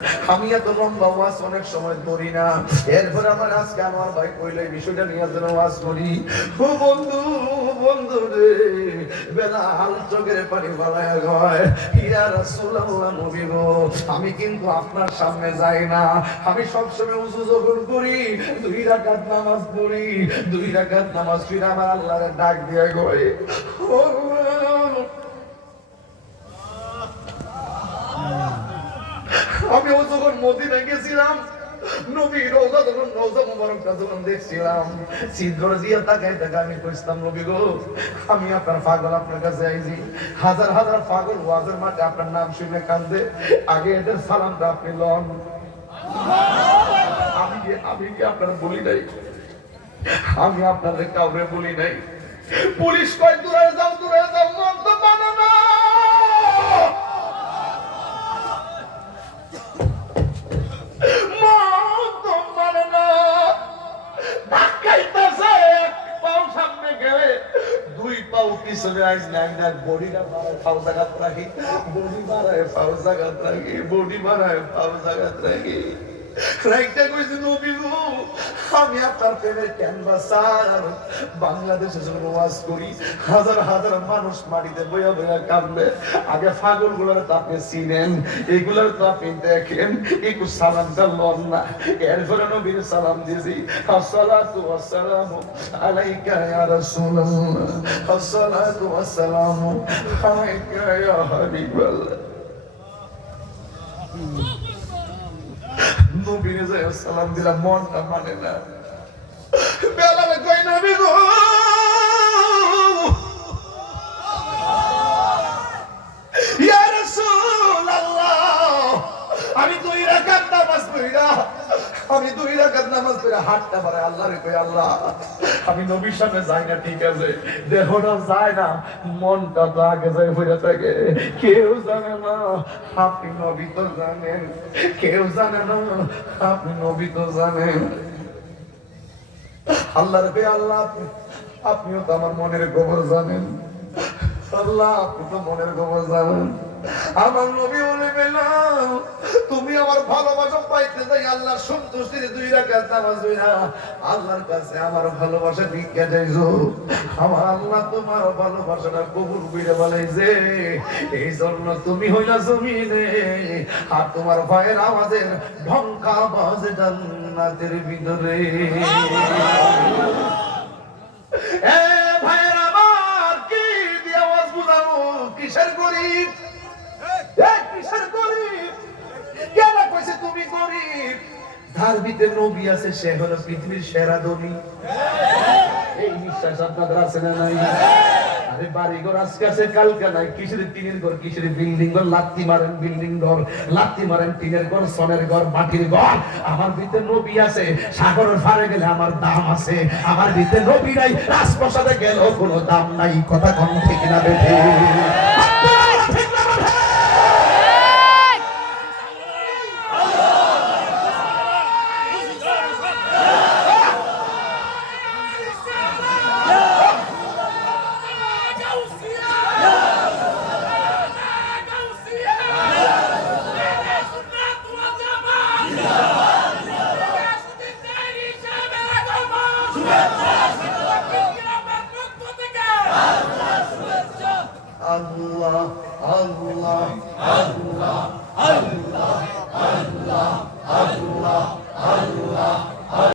আমি এত লম্বা ওয়াজ অনেক সময় করি না, এরপর আমার আজকে আমার ভাই কইলে বিষয়টা নিয়ে যেন ওয়াজ করি। ও বন্ধু, বন্ধু রে, বেলাল চোখের পানি বাড়ায় গয়, ইয়া রাসূলুল্লাহ নবী গো, আমি কিন্তু আপনার সামনে যাই না, আমি সবসময় উযু যখন করি 2 রাকাত নামাজ পড়ি, 2 রাকাত নামাজ পড়ে আমার আল্লাহর ডাক দিয়ে গয়, ও আমি যখন মদিনায় গেছিলাম, নবী রওজা যখন রওজা মুবারকটা যখন দেখছিলাম, ছিদ্র দিয়ে তাকাই তাকাই আমি কইছিলাম, নবী গো, আমি আপনার পাগল, আপনার কাছে আইছি। হাজার হাজার পাগল ওয়াজের মাঠে আপনার নাম শুনে কান্দে, আগে এদের সালামটা আপনি লন। আমি কি আপনার বলি নাই? আমি আপনাদের কাউরে বলি নাই। পুলিশ কয় দূরে যাও, দূরে যাও, মন তো মানো না। পিছনে আইস নাই না, বডি না বাড়ায় ফাউ জাগাত রাখি, বডি বাড়ায় ফাউ জাগাত রাখি, বডি বাড়ায় ফাউ জাগাত রাখি। রাইটটা কইছে, নবী গো, আমি আপনার প্রেমের ক্যানভাসার। বাংলাদেশে যখন ওয়াজ করি, হাজার হাজার মানুষ মাটিতে বইয়া বইয়া কাঁদবে। আগে পাগল গুলার তো আপনি চিনেন, এগুলার তো আপনি দেখেন, একটু সালামটা লন না। এরপরে নবীর সালাম দিয়েছি, আসসালাতু ওয়াসসালামু আলাইকা ইয়া রাসূলুল্লাহ, আসসালাতু ওয়াসসালামু আলাইকা ইয়া হাবিবাল্লাহ। নবীরে যায় সালাম দিলাম, মনটা মানে না। বেলালে কই, নবী গো, ইয়া রাসূলুল্লাহ, আমি 2 রাকাত নামাজ পড়িরা, আমি 2 রাকাত নামাজ পড়ে হাতটা বাড়ায় আল্লাহরে কই, আল্লাহ, আমি নবীর সামনে যাই না, ঠিক আছে, দেহটা যায় না, মনটা তো আগে যায় হয়ে থাকে। কেউ জানে না, আপনি নবী তো জানেন, কেউ জানে না, আপনি নবী তো জানেন। আল্লাহর কই, আল্লাহ, আপনিও তো আমার মনের খবর জানেন, আল্লাহ, আপনি তো মনের খবর জানেন। আমার নবী বলে, বেলাল, তুমি আমার ভালোবাসা পাইতে যাই আল্লাহর সন্তুষ্টির 2 রাকাত নামাজ পড়া আল্লাহর কাছে আমার ভালোবাসা ভিক্ষা চাইছো। আমার আল্লাহ তোমার ভালোবাসাটা কবুল করে বলাইছে, এই জন্য তুমি হইলা জমিনে, আর তোমার ভাইয়ের আমাদের ঢঙ্কা বাজে জান্নাতের ভিতরে। এ ভাইয়ের আমার, কি দিয়ে আওয়াজ বুঝাবো? কিসের গরিব, কিসের গরিব? কেন কইছে তুমি গরিব? তার ভিতরে নবী আছে, সে হলো পৃথিবীর সেরা ধনী। এই বিশ্বাস আপনাদের আছে না নাই? আরে বাড়ি ঘর আজকে আছে, কালকে নাই। কিসের টিনের ঘর, কিসের বিল্ডিং ঘর, লাত্তি মারেন বিল্ডিং ঘর, লাত্তি মারেন টিনের ঘর, সনের ঘর, মাটির ঘর। আমার ভিতরে নবী আছে, সাগরের পারে গেলে আমার দাম আছে। আমার ভিতরে নবী নাই, রাজপ্রাসাদে গেলেও কোনো দাম নাই। কথা কোন ঠিক না বেঠে? Allah, Allah, Allah, Allah, Allah, Allah, Allah.